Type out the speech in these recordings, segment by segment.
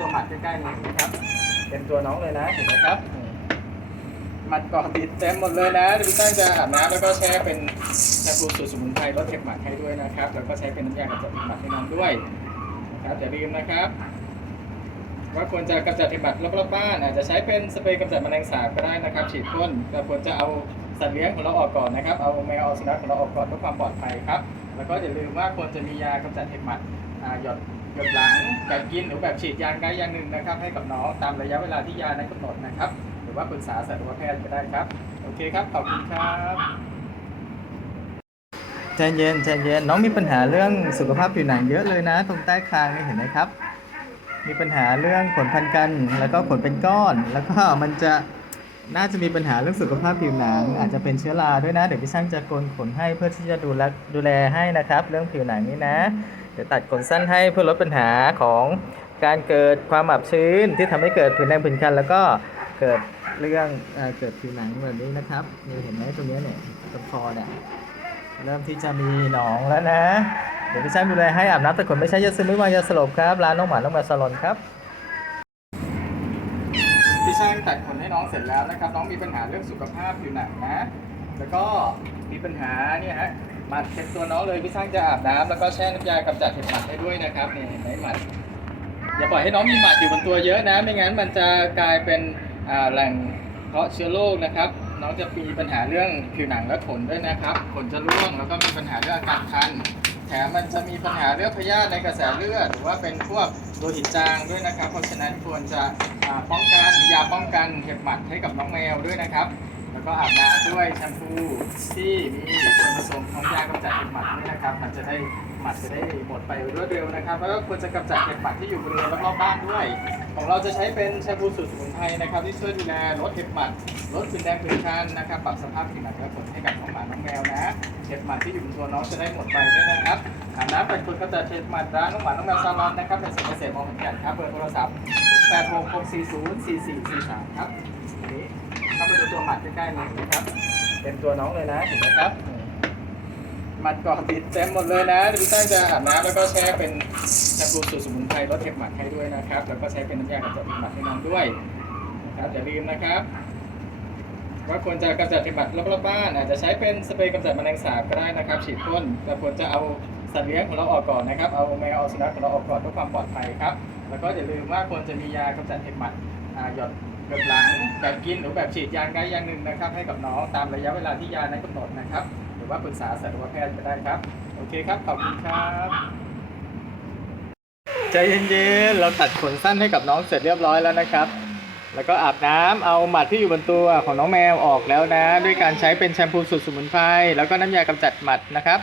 ตัวหมัดใกล้ๆเลยนะครับ เต็มตัวน้องเลยนะเห็นไหมครับ หมัดเกาะติดเต็มหมดเลยนะเดี๋ยวพี่ตั้งจะอาบน้ำแล้วก็แช่เป็นแชมพูสูตรสมุนไพรลดเห็บหมัดให้ด้วยนะครับ แล้วก็ใช้เป็นน้ำยากำจัดเห็บหมัดให้น้องด้วยนะครับอย่าลืมนะครับว่าควรจะกำจัดเห็บหมัดรอบๆบ้านอาจจะใช้เป็นสเปรย์กำจัดแมลงสาบก็ได้นะครับ ฉีดพ่นแต่ควรจะเอาสัตว์เลี้ยงของเราออกก่อนนะครับ เอาแมวเอาสุนัขของเราออกก่อนเพื่อความปลอดภัยครับ แล้วก็อย่าลืมว่าควรจะมียากำจัดเห็บหมัด หยดหยดหลังแบบกินหรือแบบฉีดยางใดยางหนึ่งนะครับ ให้กับน้องตามระยะเวลาที่ยานั้นกำหนดนะครับ หรือว่าปรึกษาสัตวแพทย์ก็ได้ครับ โอเคครับ ขอบคุณครับใจเย็นใจเย็นน้องมีปัญหาเรื่องสุขภาพผิวหนังเยอะเลยนะ ตรงใต้คางนี่เห็นไหมครับ มีปัญหาเรื่องขนพันกัน แล้วก็ขนเป็นก้อน แล้วก็มันจะ น่าจะมีปัญหาเรื่องสุขภาพผิวหนัง อาจจะเป็นเชื้อราด้วยนะ เดี๋ยวพี่ช่างจะโกนขนให้เพื่อที่จะดูแลดูแลให้นะครับ เรื่องผิวหนังนี่นะ เดี๋ยวตัดขนสั้นให้เพื่อลดปัญหาของการเกิดความอับชื้นที่ทำให้เกิดผื่นแดงผื่นคัน แล้วก็เกิดเรื่องเอเกิดผิวหนังแบบนี้นะครับนี่เห็นไหมตรงนี้เนี่ยตรงคอเนี่ยเริ่มที่จะมีหนองแล้วนะ เดี๋ยวพี่ช่างดูแลให้อาบน้ำแต่ขนไม่ใช่ยาซึมไม่วางยาสลบครับร้านน้องหมาน้องแมวซาลอนครับ ช่างตัดขนให้น้องเสร็จแล้วนะครับ น้องมีปัญหาเรื่องสุขภาพผิวหนังนะ แล้วก็มีปัญหาเนี่ยฮะหมัดเช็ดตัวน้องเลยพี่ช่างจะอาบน้ำแล้วก็แช่น้ำยากำจัดเห็บหมัดให้ด้วยนะครับนี่เห็นไหมหมัดอย่าปล่อยให้น้องมีหมัดอยู่บนตัวเยอะนะ ไม่งั้นมันจะกลายเป็นแหล่งเพาะเชื้อโรคนะครับ น้องจะมีปัญหาเรื่องผิวหนังและขนด้วยนะครับ ขนจะร่วงแล้วก็มีปัญหาเรื่องอาการคัน แผลมันจะมีปัญหาเรื่องพยาธิในกระแสเลือด หรือว่าเป็นพวกโลหิตจางด้วยนะครับ เพราะฉะนั้นควรจะป้องกันมียาป้องกันเห็บหมัดให้กับน้องแมวด้วยนะครับ แล้วก็อาบน้ำด้วยแชมพูที่มีส่วนผสมของยากำ นะครับ มันจะได้หมัดจะได้หมดไปรวดเร็วนะครับ แล้วก็ควรจะกำจัดเห็บหมัดที่อยู่บริเวณรอบๆบ้านด้วย ของเราจะใช้เป็นแชมพูสูตรสมุนไพรนะครับที่ช่วยดูแลลดเห็บหมัดลดผื่นแดงผื่นคันนะครับปรับสภาพผิวหนังและขนให้กับน้องหมาน้องแมวนะเห็บหมัดที่อยู่บนตัวน้องจะได้หมดไปด้วยนะครับอาบน้ำเป็นคนกำจัดเห็บหมัดร้านน้องหมาน้องแมวซาลอนนะครับเป็นสวนเกษตรมองเห็นกันครับเบอร์โทรศัพท์8 6 6 4 0 4 4 4 3ครับนี้เข้าไปดูตัวหมัดใกล้ๆเลยนะครับเต็มตัวน้องเลยนะเห็นไหมครับ มัดกาะติดเต็มหมดเลยนะเดี๋ยวพี่ตั้งจะอาบน้ำแล้วก็แช่เป็นแชมพูสูตรสมุนไพรลดเห็บหมัดให้ด้วยนะครับ แล้วก็ใช้เป็นน้ำยากำจัดเห็บหมัดให้น้องด้วยนะครับอย่าลืมนะครับว่าควรจะกำจัดเห็บหมัดรอบๆบ้านอาจจะใช้เป็นสเปรย์กำจัดแมลงสาบก็ได้นะครับ ฉีดพ่นแต่ควรจะเอาสัตว์เลี้ยงของเราออกก่อนนะครับ เอาแมวเอาสุนัขของเราออกก่อนเพื่อความปลอดภัยครับ แล้วก็อย่าลืมว่าควรจะมียากำจัดเห็บหมัดหยดหยดหลังแบบกินหรือแบบฉีดยางใดยางหนึ่งนะครับ ให้กับน้องตามระยะเวลาที่ยานั้นกำหนดนะครับ ว่าปรึกษาสัตวแพทย์ก็ได้ครับ โอเคครับ ขอบคุณครับ ใจเย็นๆ เราตัดขนสั้นให้กับน้องเสร็จเรียบร้อยแล้วนะครับ แล้วก็อาบน้ำเอาหมัดที่อยู่บนตัวของน้องแมวออกแล้วนะ ด้วยการใช้เป็นแชมพูสูตรสมุนไพรแล้วก็น้ำยากำจัดหมัดนะครับ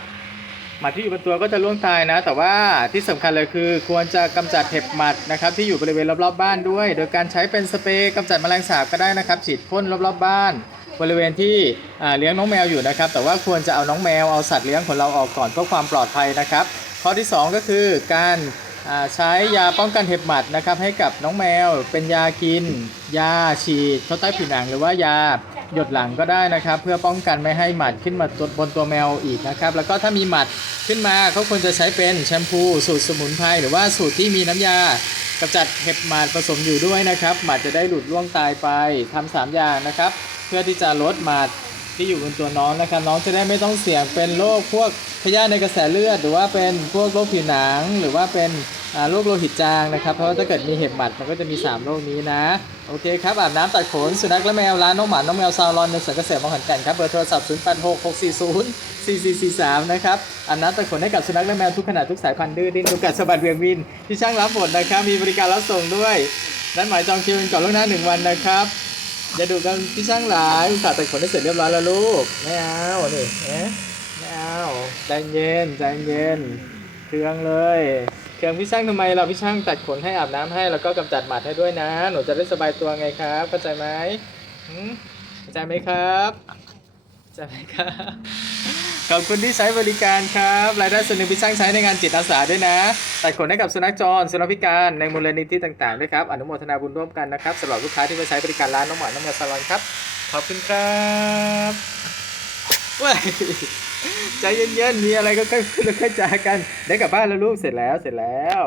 หมัดที่อยู่บนตัวก็จะล่วงตายนะ แต่ว่าที่สำคัญเลยคือ ควรจะกำจัดเห็บหมัดนะครับที่อยู่บริเวณรอบๆบ้านด้วย โดยการใช้เป็นสเปรย์กำจัดแมลงสาบก็ได้นะครับฉีดพ่นรอบๆบ้าน บริเวณที่เลี้ยงน้องแมวอยู่นะครับ แต่ว่าควรจะเอาน้องแมวเอาสัตว์เลี้ยงของเราออกก่อนเพื่อความปลอดภัยนะครับ ข้อที่สองก็คือการใช้ยาป้องกันเห็บหมัดนะครับให้กับน้องแมวเป็นยากิน ยาฉีดเข้าใต้ผิวหนังหรือว่ายาหยดหลังก็ได้นะครับ เพื่อป้องกันไม่ให้หมัดขึ้นมาตัวบนตัวแมวอีกนะครับ แล้วก็ถ้ามีหมัดขึ้นมาเขาควรจะใช้เป็นแชมพูสูตรสมุนไพรหรือว่าสูตรที่มีน้ำยา กำจัดเห็บหมัดผสมอยู่ด้วยนะครับหมัดจะได้หลุดล่วงตายไปทำสามอย่างนะครับ เพื่อที่จะลดหมัด ที่อยู่บนตัวน้องนะครับ น้องจะได้ไม่ต้องเสี่ยงเป็นโรคพวกพยาธิในกระแสเลือด หรือว่าเป็นพวกโรคผิวหนัง หรือว่าเป็นโรคโลหิตจางนะครับ เพราะว่าถ้าเกิดมีเห็บหมัดมันก็จะมี 3โรคนี้นะ โอเคครับอาบน้ำตัดขนสุนัขและแมวร้านน้องหมาน้องแมวซาลอนในสวนเกษตรมองหันกันครับเบอร์โทรศัพท์ 0 8 6 6 4 0 4 4 4 3 นะครับอาบน้ำตัดขนให้กับสุนัขและแมวทุกขนาดทุกสายพันธุ์ดื้อดิ้นทุกกัดสะบัดเวียงวินที่ช่างรับหมดนะครับมีบริการรับส่งด้วยนัดหมายจองคิวกันก่อนล่วงหน้าหนึ่งวันนะครับ อย่าดูกันพี่ช่างหลายอุตส่าห์ตัดขนได้เสร็จเรียบร้อยแล้วลูก ไม่เอาดิเอ๊ะไม่เอาใจเย็นใจเย็นเครื่องเลยเครื่องพี่ช่างทำไมเราพี่ช่างตัดขนให้อาบน้ำให้แล้วก็กำจัดหมัดให้ด้วยนะ หนูจะได้สบายตัวไงครับเข้าใจไหมหืมเข้าใจไหมครับเข้าใจไหมครับ ขอบคุณที่ใช้บริการครับรายได้ส่วนหนึ่งพี่ช่างใช้ในงานจิตอาสาด้วยนะตัดขนให้กับสุนัขจร สุนัขพิการในมูลนิธิต่างๆด้วยครับอนุโมทนาบุญร่วมกันนะครับสำหรับลูกค้าที่มาใช้บริการร้านน้องหมาน้องแมวซาลอนครับ ขอบคุณครับว้ยใจเย็นๆมีอะไรก็ค่อยพูดค่อยจากันได้กลับบ้านแล้วลูกเสร็จแล้วเสร็จแล้ว